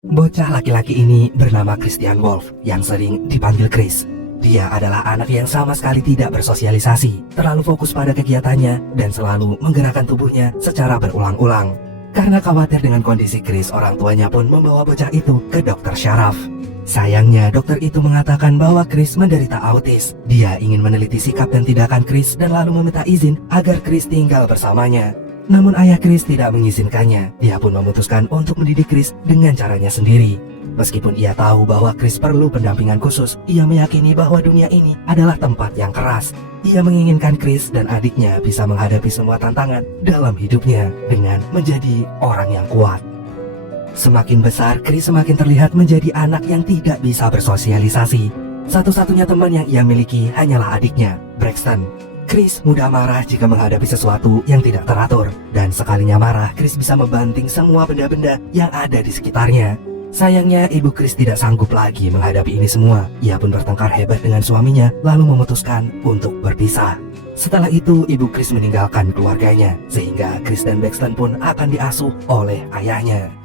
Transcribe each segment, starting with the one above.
Bocah laki-laki ini bernama Christian Wolf yang sering dipanggil Chris. Dia adalah anak yang sama sekali tidak bersosialisasi, terlalu fokus pada kegiatannya dan selalu menggerakkan tubuhnya secara berulang-ulang. Karena khawatir dengan kondisi Chris, orang tuanya pun membawa bocah itu ke dokter syaraf. Sayangnya dokter itu mengatakan bahwa Chris menderita autis. Dia ingin meneliti sikap dan tindakan Chris dan lalu meminta izin agar Chris tinggal bersamanya. Namun ayah Chris tidak mengizinkannya. Dia pun memutuskan untuk mendidik Chris dengan caranya sendiri. Meskipun ia tahu bahwa Chris perlu pendampingan khusus, ia meyakini bahwa dunia ini adalah tempat yang keras. Ia menginginkan Chris dan adiknya bisa menghadapi semua tantangan dalam hidupnya dengan menjadi orang yang kuat. Semakin besar, Chris semakin terlihat menjadi anak yang tidak bisa bersosialisasi. Satu-satunya teman yang ia miliki hanyalah adiknya, Braxton. Chris mudah marah jika menghadapi sesuatu yang tidak teratur, dan sekalinya marah, Chris bisa membanting semua benda-benda yang ada di sekitarnya. Sayangnya, ibu Chris tidak sanggup lagi menghadapi ini semua. Ia pun bertengkar hebat dengan suaminya, lalu memutuskan untuk berpisah. Setelah itu, ibu Chris meninggalkan keluarganya, sehingga Chris dan Braxton pun akan diasuh oleh ayahnya.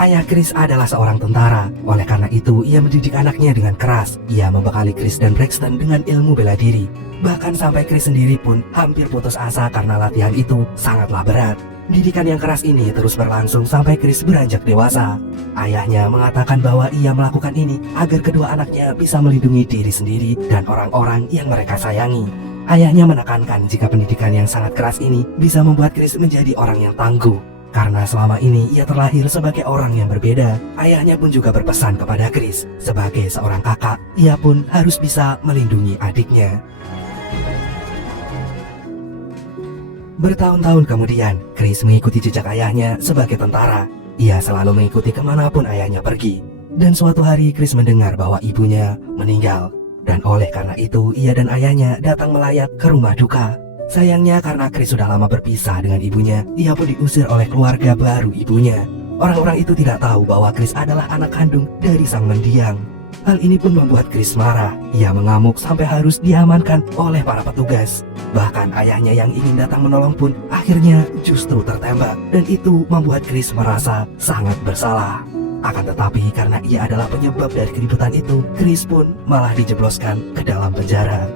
Ayah Chris adalah seorang tentara. Oleh karena itu, ia mendidik anaknya dengan keras. Ia membekali Chris dan Braxton dengan ilmu bela diri. Bahkan sampai Chris sendiri pun hampir putus asa karena latihan itu sangatlah berat. Didikan yang keras ini terus berlangsung sampai Chris beranjak dewasa. Ayahnya mengatakan bahwa ia melakukan ini agar kedua anaknya bisa melindungi diri sendiri dan orang-orang yang mereka sayangi. Ayahnya menekankan jika pendidikan yang sangat keras ini bisa membuat Chris menjadi orang yang tangguh. Karena selama ini ia terlahir sebagai orang yang berbeda. Ayahnya pun juga berpesan kepada Chris, sebagai seorang kakak, ia pun harus bisa melindungi adiknya. Bertahun-tahun kemudian, Chris mengikuti jejak ayahnya sebagai tentara. Ia selalu mengikuti kemanapun ayahnya pergi. Dan suatu hari Chris mendengar bahwa ibunya meninggal. Dan oleh karena itu, ia dan ayahnya datang melayat ke rumah duka. Sayangnya karena Chris sudah lama berpisah dengan ibunya, ia pun diusir oleh keluarga baru ibunya. Orang-orang itu tidak tahu bahwa Chris adalah anak kandung dari sang mendiang. Hal ini pun membuat Chris marah. Ia mengamuk sampai harus diamankan oleh para petugas. Bahkan ayahnya yang ingin datang menolong pun akhirnya justru tertembak. Dan itu membuat Chris merasa sangat bersalah. Akan tetapi karena ia adalah penyebab dari keributan itu, Chris pun malah dijebloskan ke dalam penjara.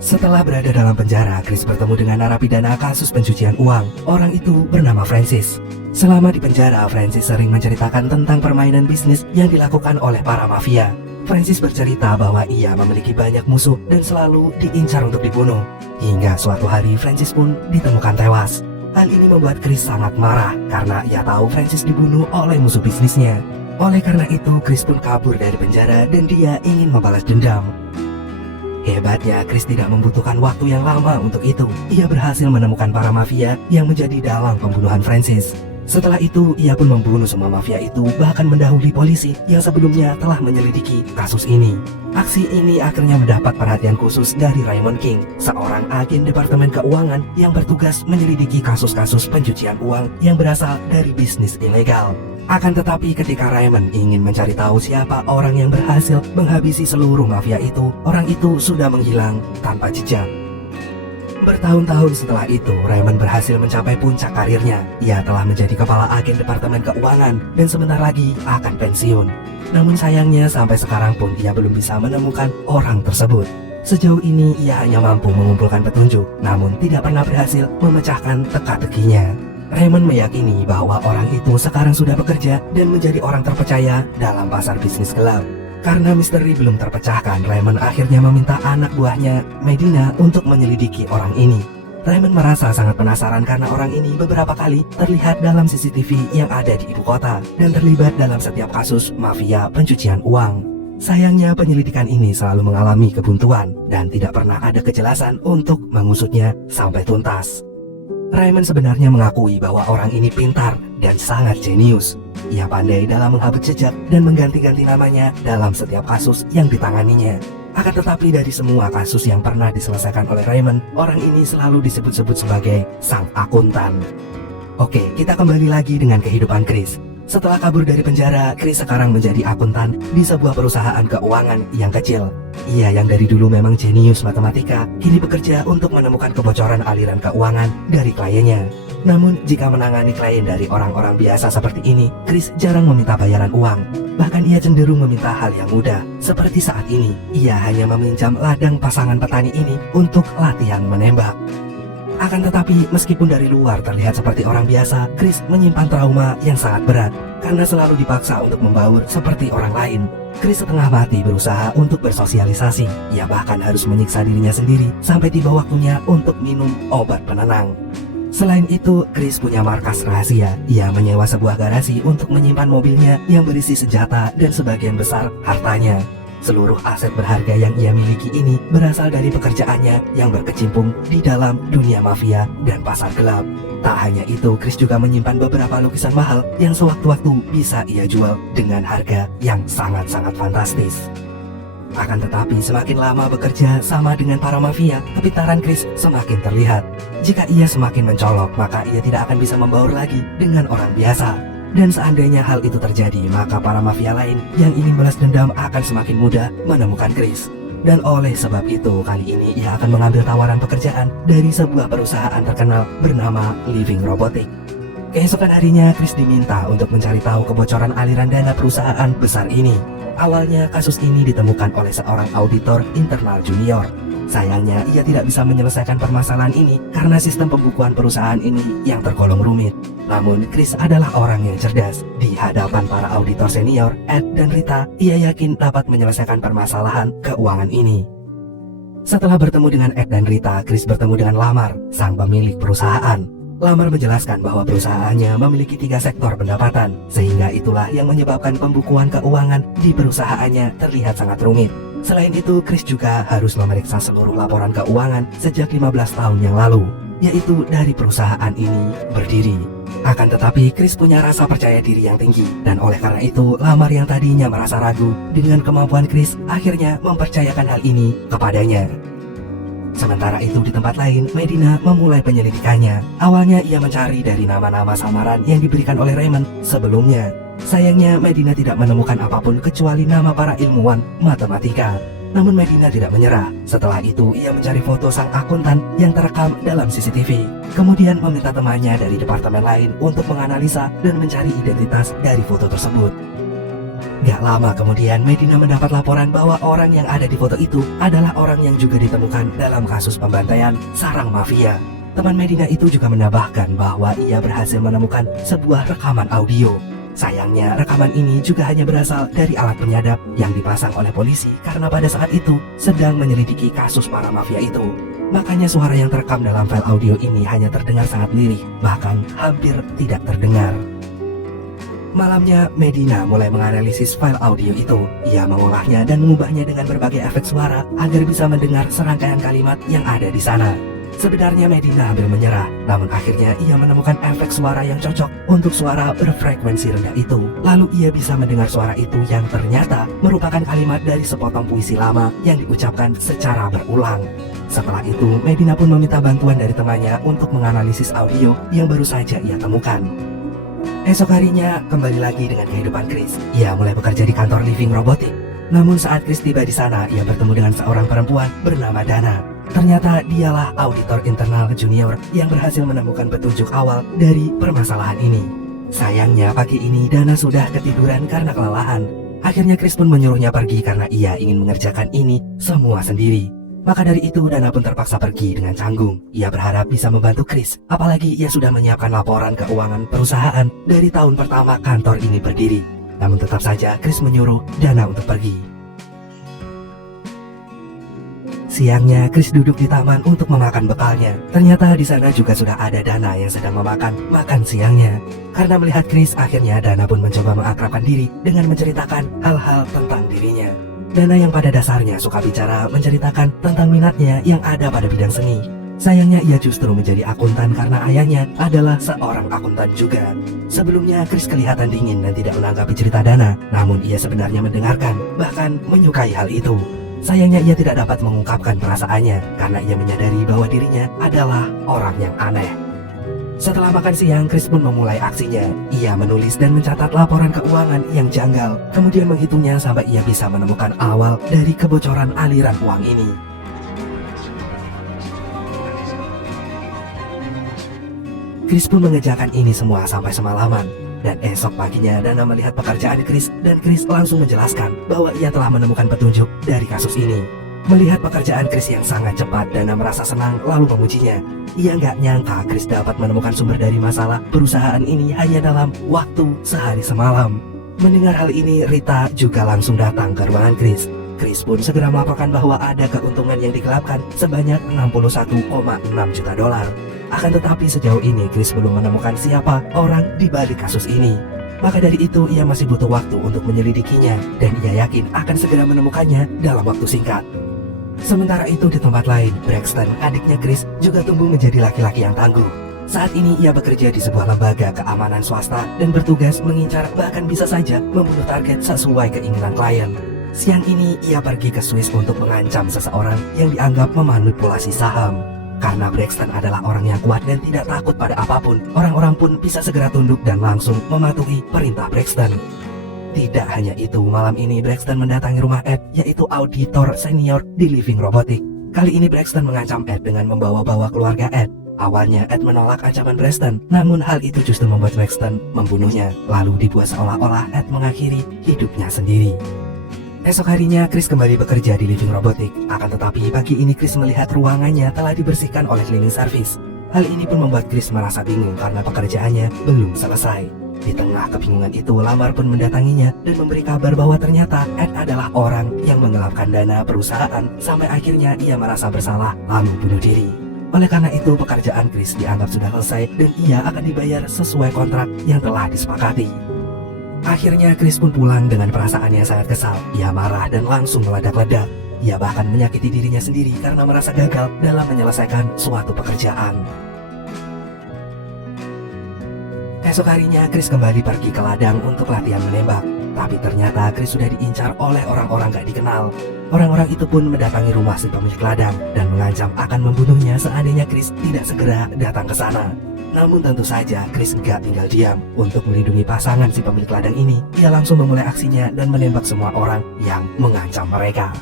Setelah berada dalam penjara, Chris bertemu dengan narapidana kasus pencucian uang. Orang itu bernama Francis. Selama di penjara, Francis sering menceritakan tentang permainan bisnis yang dilakukan oleh para mafia. Francis bercerita bahwa ia memiliki banyak musuh dan selalu diincar untuk dibunuh. Hingga suatu hari Francis pun ditemukan tewas. Hal ini membuat Chris sangat marah karena ia tahu Francis dibunuh oleh musuh bisnisnya. Oleh karena itu, Chris pun kabur dari penjara dan dia ingin membalas dendam. Hebatnya, Chris tidak membutuhkan waktu yang lama untuk itu. Ia berhasil menemukan para mafia yang menjadi dalang pembunuhan Francis. Setelah itu, ia pun membunuh semua mafia itu, bahkan mendahului polisi yang sebelumnya telah menyelidiki kasus ini. Aksi ini akhirnya mendapat perhatian khusus dari Raymond King, seorang agen Departemen Keuangan yang bertugas menyelidiki kasus-kasus pencucian uang yang berasal dari bisnis ilegal. Akan tetapi ketika Raymond ingin mencari tahu siapa orang yang berhasil menghabisi seluruh mafia itu, orang itu sudah menghilang tanpa jejak. Bertahun-tahun setelah itu, Raymond berhasil mencapai puncak karirnya. Ia telah menjadi kepala agen Departemen Keuangan dan sebentar lagi akan pensiun. Namun sayangnya sampai sekarang pun ia belum bisa menemukan orang tersebut. Sejauh ini ia hanya mampu mengumpulkan petunjuk, namun tidak pernah berhasil memecahkan teka-tekinya. Raymond meyakini bahwa orang itu sekarang sudah bekerja dan menjadi orang terpercaya dalam pasar bisnis gelap. Karena misteri belum terpecahkan, Raymond akhirnya meminta anak buahnya, Medina, untuk menyelidiki orang ini. Raymond merasa sangat penasaran karena orang ini beberapa kali terlihat dalam CCTV yang ada di ibu kota dan terlibat dalam setiap kasus mafia pencucian uang. Sayangnya penyelidikan ini selalu mengalami kebuntuan dan tidak pernah ada kejelasan untuk mengusutnya sampai tuntas. Raymond sebenarnya mengakui bahwa orang ini pintar dan sangat jenius. Ia pandai dalam menghabis jejak dan mengganti-ganti namanya dalam setiap kasus yang ditanganinya. Akan tetapi dari semua kasus yang pernah diselesaikan oleh Raymond, orang ini selalu disebut-sebut sebagai sang akuntan. Oke, kita kembali lagi dengan kehidupan Chris. Setelah kabur dari penjara, Chris sekarang menjadi akuntan di sebuah perusahaan keuangan yang kecil. Ia yang dari dulu memang jenius matematika, kini bekerja untuk menemukan kebocoran aliran keuangan dari kliennya. Namun, jika menangani klien dari orang-orang biasa seperti ini, Chris jarang meminta bayaran uang. Bahkan ia cenderung meminta hal yang mudah. Seperti saat ini, ia hanya meminjam ladang pasangan petani ini untuk latihan menembak. Akan tetapi, meskipun dari luar terlihat seperti orang biasa, Chris menyimpan trauma yang sangat berat karena selalu dipaksa untuk membaur seperti orang lain. Chris setengah mati berusaha untuk bersosialisasi. Ia bahkan harus menyiksa dirinya sendiri sampai tiba waktunya untuk minum obat penenang. Selain itu, Chris punya markas rahasia. Ia menyewa sebuah garasi untuk menyimpan mobilnya yang berisi senjata dan sebagian besar hartanya. Seluruh aset berharga yang ia miliki ini berasal dari pekerjaannya yang berkecimpung di dalam dunia mafia dan pasar gelap. Tak hanya itu, Chris juga menyimpan beberapa lukisan mahal yang sewaktu-waktu bisa ia jual dengan harga yang sangat-sangat fantastis. Akan tetapi, semakin lama bekerja sama dengan para mafia, kepintaran Chris semakin terlihat. Jika ia semakin mencolok, maka ia tidak akan bisa membaur lagi dengan orang biasa. Dan seandainya hal itu terjadi, maka para mafia lain yang ingin balas dendam akan semakin mudah menemukan Chris. Dan oleh sebab itu, kali ini ia akan mengambil tawaran pekerjaan dari sebuah perusahaan terkenal bernama Living Robotics. Keesokan harinya, Chris diminta untuk mencari tahu kebocoran aliran dana perusahaan besar ini. Awalnya, kasus ini ditemukan oleh seorang auditor internal junior. Sayangnya, ia tidak bisa menyelesaikan permasalahan ini karena sistem pembukuan perusahaan ini yang tergolong rumit. Namun, Chris adalah orang yang cerdas. Di hadapan para auditor senior, Ed dan Rita, ia yakin dapat menyelesaikan permasalahan keuangan ini. Setelah bertemu dengan Ed dan Rita, Chris bertemu dengan Lamar, sang pemilik perusahaan. Lamar menjelaskan bahwa perusahaannya memiliki 3 sektor pendapatan, sehingga itulah yang menyebabkan pembukuan keuangan di perusahaannya terlihat sangat rumit. Selain itu, Chris juga harus memeriksa seluruh laporan keuangan sejak 15 tahun yang lalu, yaitu dari perusahaan ini berdiri. Akan tetapi, Chris punya rasa percaya diri yang tinggi, dan oleh karena itu, Lamar yang tadinya merasa ragu dengan kemampuan Chris akhirnya mempercayakan hal ini kepadanya. Sementara itu di tempat lain, Medina memulai penyelidikannya. Awalnya ia mencari dari nama-nama samaran yang diberikan oleh Raymond sebelumnya. Sayangnya Medina tidak menemukan apapun kecuali nama para ilmuwan matematika. Namun Medina tidak menyerah. Setelah itu ia mencari foto sang akuntan yang terekam dalam CCTV. Kemudian meminta temannya dari departemen lain untuk menganalisa dan mencari identitas dari foto tersebut. Gak lama kemudian Medina mendapat laporan bahwa orang yang ada di foto itu adalah orang yang juga ditemukan dalam kasus pembantaian sarang mafia. Teman Medina itu juga menambahkan bahwa ia berhasil menemukan sebuah rekaman audio. Sayangnya rekaman ini juga hanya berasal dari alat penyadap yang dipasang oleh polisi karena pada saat itu sedang menyelidiki kasus para mafia itu. Makanya suara yang terekam dalam file audio ini hanya terdengar sangat lirih, bahkan hampir tidak terdengar. Malamnya, Medina mulai menganalisis file audio itu. Ia mengolahnya dan mengubahnya dengan berbagai efek suara agar bisa mendengar serangkaian kalimat yang ada di sana. Sebenarnya Medina hampir menyerah, namun akhirnya ia menemukan efek suara yang cocok untuk suara berfrekuensi rendah itu. Lalu ia bisa mendengar suara itu yang ternyata merupakan kalimat dari sepotong puisi lama yang diucapkan secara berulang. Setelah itu, Medina pun meminta bantuan dari temannya untuk menganalisis audio yang baru saja ia temukan. Esok harinya, kembali lagi dengan kehidupan Chris. Ia mulai bekerja di kantor Living Robotics. Namun saat Chris tiba di sana, ia bertemu dengan seorang perempuan bernama Dana. Ternyata dialah auditor internal junior yang berhasil menemukan petunjuk awal dari permasalahan ini. Sayangnya pagi ini Dana sudah ketiduran karena kelelahan. Akhirnya Chris pun menyuruhnya pergi karena ia ingin mengerjakan ini semua sendiri. Maka dari itu Dana pun terpaksa pergi dengan canggung. Ia berharap bisa membantu Chris, apalagi ia sudah menyiapkan laporan keuangan perusahaan dari tahun pertama kantor ini berdiri. Namun tetap saja Chris menyuruh Dana untuk pergi. Siangnya Chris duduk di taman untuk memakan bekalnya. Ternyata di sana juga sudah ada Dana yang sedang makan siangnya. Karena melihat Chris, akhirnya Dana pun mencoba mengakrabkan diri dengan menceritakan hal-hal tentang dirinya. Dana yang pada dasarnya suka bicara menceritakan tentang minatnya yang ada pada bidang seni. Sayangnya ia justru menjadi akuntan karena ayahnya adalah seorang akuntan juga. Sebelumnya Chris kelihatan dingin dan tidak menanggapi cerita Dana, namun ia sebenarnya mendengarkan, bahkan menyukai hal itu. Sayangnya ia tidak dapat mengungkapkan perasaannya karena ia menyadari bahwa dirinya adalah orang yang aneh. Setelah makan siang, Chris pun memulai aksinya. Ia menulis dan mencatat laporan keuangan yang janggal, kemudian menghitungnya sampai ia bisa menemukan awal dari kebocoran aliran uang ini. Chris pun mengerjakan ini semua sampai semalaman. Dan esok paginya Dana melihat pekerjaan Chris dan Chris langsung menjelaskan bahwa ia telah menemukan petunjuk dari kasus ini. Melihat pekerjaan Chris yang sangat cepat, Dana merasa senang lalu memujinya. Ia nggak nyangka Chris dapat menemukan sumber dari masalah perusahaan ini hanya dalam waktu sehari semalam. Mendengar hal ini, Rita juga langsung datang ke ruangan Chris. Chris pun segera melaporkan bahwa ada keuntungan yang digelapkan sebanyak 61,6 juta dolar. Akan tetapi sejauh ini Chris belum menemukan siapa orang di balik kasus ini. Maka dari itu ia masih butuh waktu untuk menyelidikinya dan ia yakin akan segera menemukannya dalam waktu singkat. Sementara itu di tempat lain, Braxton, adiknya Chris, juga tumbuh menjadi laki-laki yang tangguh. Saat ini ia bekerja di sebuah lembaga keamanan swasta dan bertugas mengincar bahkan bisa saja membunuh target sesuai keinginan klien. Siang ini ia pergi ke Swiss untuk mengancam seseorang yang dianggap memanipulasi saham. Karena Braxton adalah orang yang kuat dan tidak takut pada apapun, orang-orang pun bisa segera tunduk dan langsung mematuhi perintah Braxton. Tidak hanya itu, malam ini Braxton mendatangi rumah Ed, yaitu auditor senior di Living Robotics. Kali ini Braxton mengancam Ed dengan membawa-bawa keluarga Ed. Awalnya Ed menolak ancaman Braxton, namun hal itu justru membuat Braxton membunuhnya. Lalu dibuat seolah-olah Ed mengakhiri hidupnya sendiri. Esok harinya Chris kembali bekerja di Living Robotics. Akan tetapi pagi ini Chris melihat ruangannya telah dibersihkan oleh cleaning service. Hal ini pun membuat Chris merasa bingung karena pekerjaannya belum selesai. Di tengah kebingungan itu, Lamar pun mendatanginya dan memberi kabar bahwa ternyata Ed adalah orang yang menggelapkan dana perusahaan sampai akhirnya ia merasa bersalah lalu bunuh diri. Oleh karena itu pekerjaan Chris dianggap sudah selesai dan ia akan dibayar sesuai kontrak yang telah disepakati. Akhirnya Chris pun pulang dengan perasaan yang sangat kesal. Ia marah dan langsung meledak-ledak. Ia bahkan menyakiti dirinya sendiri karena merasa gagal dalam menyelesaikan suatu pekerjaan. Esok harinya Chris kembali pergi ke ladang untuk latihan menembak. Tapi ternyata Chris sudah diincar oleh orang-orang gak dikenal. Orang-orang itu pun mendatangi rumah si pemilik ladang dan mengancam akan membunuhnya seandainya Chris tidak segera datang ke sana. Namun tentu saja Chris gak tinggal diam. Untuk melindungi pasangan si pemilik ladang ini, ia langsung memulai aksinya dan menembak semua orang yang mengancam mereka.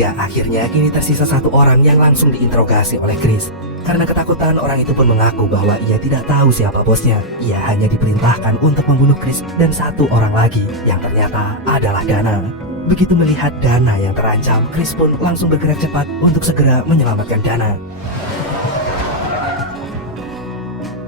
Hingga akhirnya kini tersisa satu orang yang langsung diinterogasi oleh Chris. Karena ketakutan, orang itu pun mengaku bahwa ia tidak tahu siapa bosnya. Ia hanya diperintahkan untuk membunuh Chris dan satu orang lagi yang ternyata adalah Dana. Begitu melihat Dana yang terancam, Chris pun langsung bergerak cepat untuk segera menyelamatkan Dana.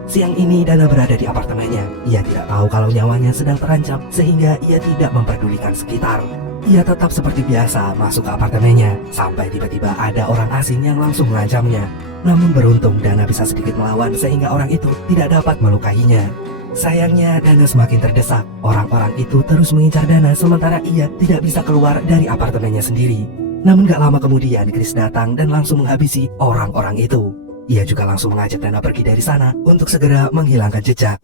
Siang ini Dana berada di apartemennya. Ia tidak tahu kalau nyawanya sedang terancam sehingga ia tidak memperdulikan sekitar. Ia tetap seperti biasa masuk ke apartemennya sampai tiba-tiba ada orang asing yang langsung mengancamnya. Namun beruntung Dana bisa sedikit melawan sehingga orang itu tidak dapat melukainya. Sayangnya Dana semakin terdesak. Orang-orang itu terus mengincar Dana sementara ia tidak bisa keluar dari apartemennya sendiri. Namun gak lama kemudian Chris datang dan langsung menghabisi orang-orang itu. Ia juga langsung mengajak Dana pergi dari sana untuk segera menghilangkan jejak.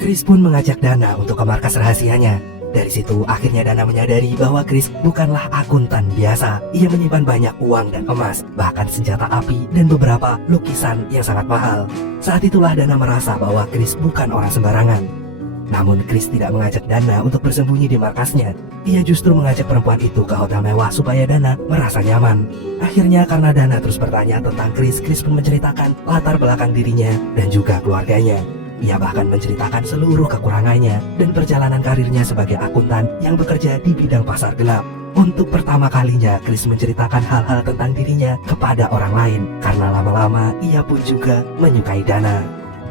Chris pun mengajak Dana untuk ke markas rahasianya. Dari situ akhirnya Dana menyadari bahwa Chris bukanlah akuntan biasa. Ia menyimpan banyak uang dan emas, bahkan senjata api dan beberapa lukisan yang sangat mahal. Saat itulah Dana merasa bahwa Chris bukan orang sembarangan. Namun Chris tidak mengajak Dana untuk bersembunyi di markasnya. Ia justru mengajak perempuan itu ke hotel mewah supaya Dana merasa nyaman. Akhirnya karena Dana terus bertanya tentang Chris pun menceritakan latar belakang dirinya dan juga keluarganya. Ia bahkan menceritakan seluruh kekurangannya dan perjalanan karirnya sebagai akuntan yang bekerja di bidang pasar gelap. Untuk pertama kalinya, Chris menceritakan hal-hal tentang dirinya kepada orang lain karena lama-lama ia pun juga menyukai Dana.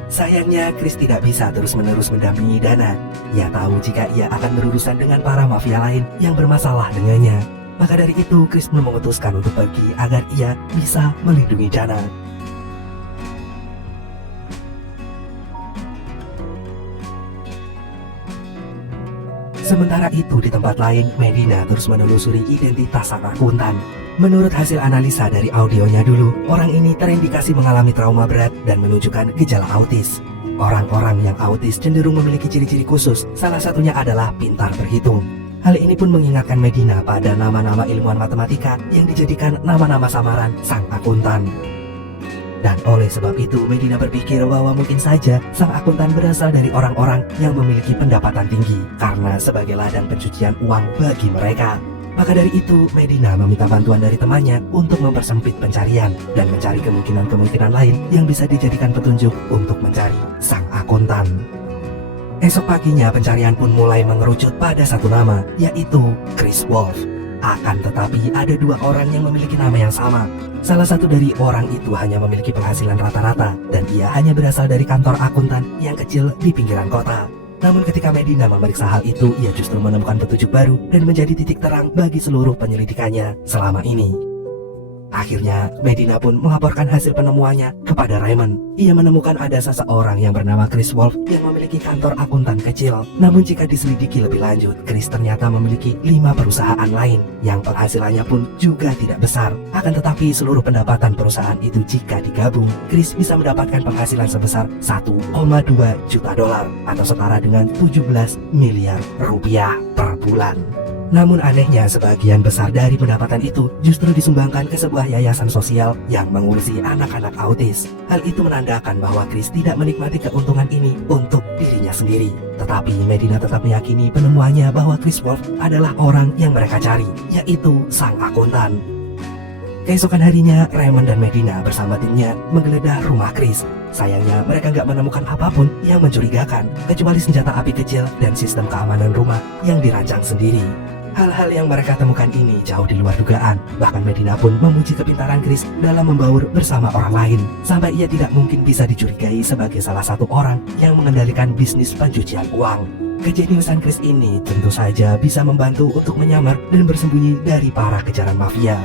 Sayangnya, Chris tidak bisa terus-menerus mendampingi Dana. Ia tahu jika ia akan berurusan dengan para mafia lain yang bermasalah dengannya. Maka dari itu, Chris memutuskan untuk pergi agar ia bisa melindungi Dana. Sementara itu di tempat lain, Medina terus menelusuri identitas sang akuntan. Menurut hasil analisa dari audionya dulu, orang ini terindikasi mengalami trauma berat dan menunjukkan gejala autis. Orang-orang yang autis cenderung memiliki ciri-ciri khusus, salah satunya adalah pintar berhitung. Hal ini pun mengingatkan Medina pada nama-nama ilmuwan matematika yang dijadikan nama-nama samaran sang akuntan. Dan oleh sebab itu, Medina berpikir bahwa mungkin saja sang akuntan berasal dari orang-orang yang memiliki pendapatan tinggi karena sebagai ladang pencucian uang bagi mereka. Maka dari itu, Medina meminta bantuan dari temannya untuk mempersempit pencarian dan mencari kemungkinan-kemungkinan lain yang bisa dijadikan petunjuk untuk mencari sang akuntan. Esok paginya pencarian pun mulai mengerucut pada satu nama, yaitu Chris Wolf. Akan tetapi ada dua orang yang memiliki nama yang sama. Salah satu dari orang itu hanya memiliki penghasilan rata-rata dan ia hanya berasal dari kantor akuntan yang kecil di pinggiran kota. Namun ketika Medina memeriksa hal itu, ia justru menemukan petunjuk baru dan menjadi titik terang bagi seluruh penyelidikannya selama ini. Akhirnya, Medina pun melaporkan hasil penemuannya kepada Raymond. Ia menemukan ada seseorang yang bernama Chris Wolf yang memiliki kantor akuntan kecil. Namun jika diselidiki lebih lanjut, Chris ternyata memiliki 5 perusahaan lain yang penghasilannya pun juga tidak besar. Akan tetapi seluruh pendapatan perusahaan itu jika digabung, Chris bisa mendapatkan penghasilan sebesar 1,2 juta dolar atau setara dengan 17 miliar rupiah per bulan. Namun anehnya, sebagian besar dari pendapatan itu justru disumbangkan ke sebuah yayasan sosial yang mengurusi anak-anak autis. Hal itu menandakan bahwa Chris tidak menikmati keuntungan ini untuk dirinya sendiri. Tetapi Medina tetap meyakini penemuannya bahwa Chris Wolf adalah orang yang mereka cari, yaitu sang akuntan. Keesokan harinya, Raymond dan Medina bersama timnya menggeledah rumah Chris. Sayangnya mereka nggak menemukan apapun yang mencurigakan, kecuali senjata api kecil dan sistem keamanan rumah yang dirancang sendiri. Hal-hal yang mereka temukan ini jauh di luar dugaan. Bahkan Medina pun memuji kepintaran Chris dalam membaur bersama orang lain, sampai ia tidak mungkin bisa dicurigai sebagai salah satu orang yang mengendalikan bisnis pencucian uang. Kejeniusan Chris ini tentu saja bisa membantu untuk menyamar dan bersembunyi dari para kejaran mafia.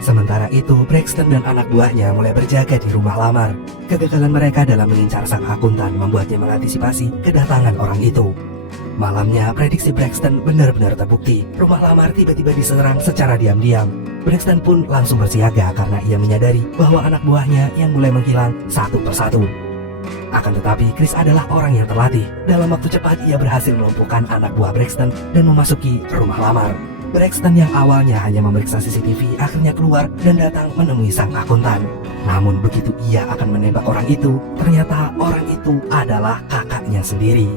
Sementara itu, Braxton dan anak buahnya mulai berjaga di rumah lamar. Kegagalan mereka dalam mengincar sang akuntan membuatnya mengantisipasi kedatangan orang itu. Malamnya, prediksi Braxton benar-benar terbukti. Rumah lamar tiba-tiba diserang secara diam-diam. Braxton pun langsung bersiaga karena ia menyadari bahwa anak buahnya yang mulai menghilang satu persatu. Akan tetapi, Chris adalah orang yang terlatih. Dalam waktu cepat, ia berhasil melumpuhkan anak buah Braxton dan memasuki rumah lamar. Braxton yang awalnya hanya memeriksa CCTV akhirnya keluar dan datang menemui sang akuntan. Namun begitu ia akan menembak orang itu, ternyata orang itu adalah kakaknya sendiri.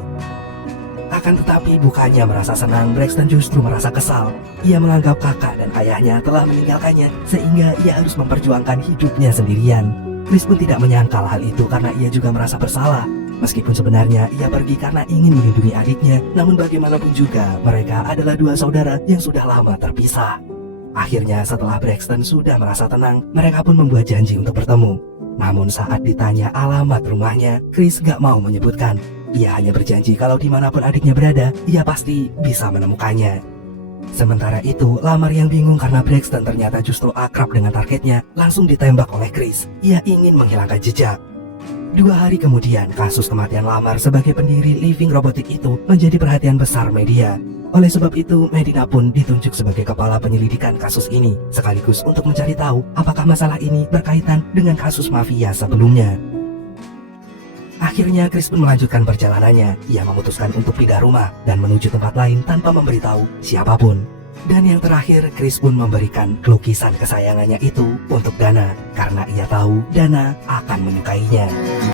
Akan tetapi bukannya merasa senang, Braxton justru merasa kesal. Ia menganggap kakak dan ayahnya telah meninggalkannya sehingga ia harus memperjuangkan hidupnya sendirian. Chris pun tidak menyangkal hal itu karena ia juga merasa bersalah. Meskipun sebenarnya ia pergi karena ingin melindungi adiknya, namun bagaimanapun juga mereka adalah dua saudara yang sudah lama terpisah. Akhirnya setelah Braxton sudah merasa tenang, mereka pun membuat janji untuk bertemu. Namun saat ditanya alamat rumahnya, Chris gak mau menyebutkan. Ia hanya berjanji kalau dimanapun adiknya berada, ia pasti bisa menemukannya. Sementara itu, Lamar yang bingung karena Braxton ternyata justru akrab dengan targetnya, langsung ditembak oleh Chris. Ia ingin menghilangkan jejak. 2 hari kemudian, kasus kematian Lamar sebagai pendiri Living Robotics itu menjadi perhatian besar media. Oleh sebab itu, Medina pun ditunjuk sebagai kepala penyelidikan kasus ini, sekaligus untuk mencari tahu apakah masalah ini berkaitan dengan kasus mafia sebelumnya. Akhirnya Chris pun melanjutkan perjalanannya. Ia memutuskan untuk pindah rumah dan menuju tempat lain tanpa memberitahu siapapun. Dan yang terakhir, Chris pun memberikan lukisan kesayangannya itu untuk Dana, karena ia tahu Dana akan menyukainya.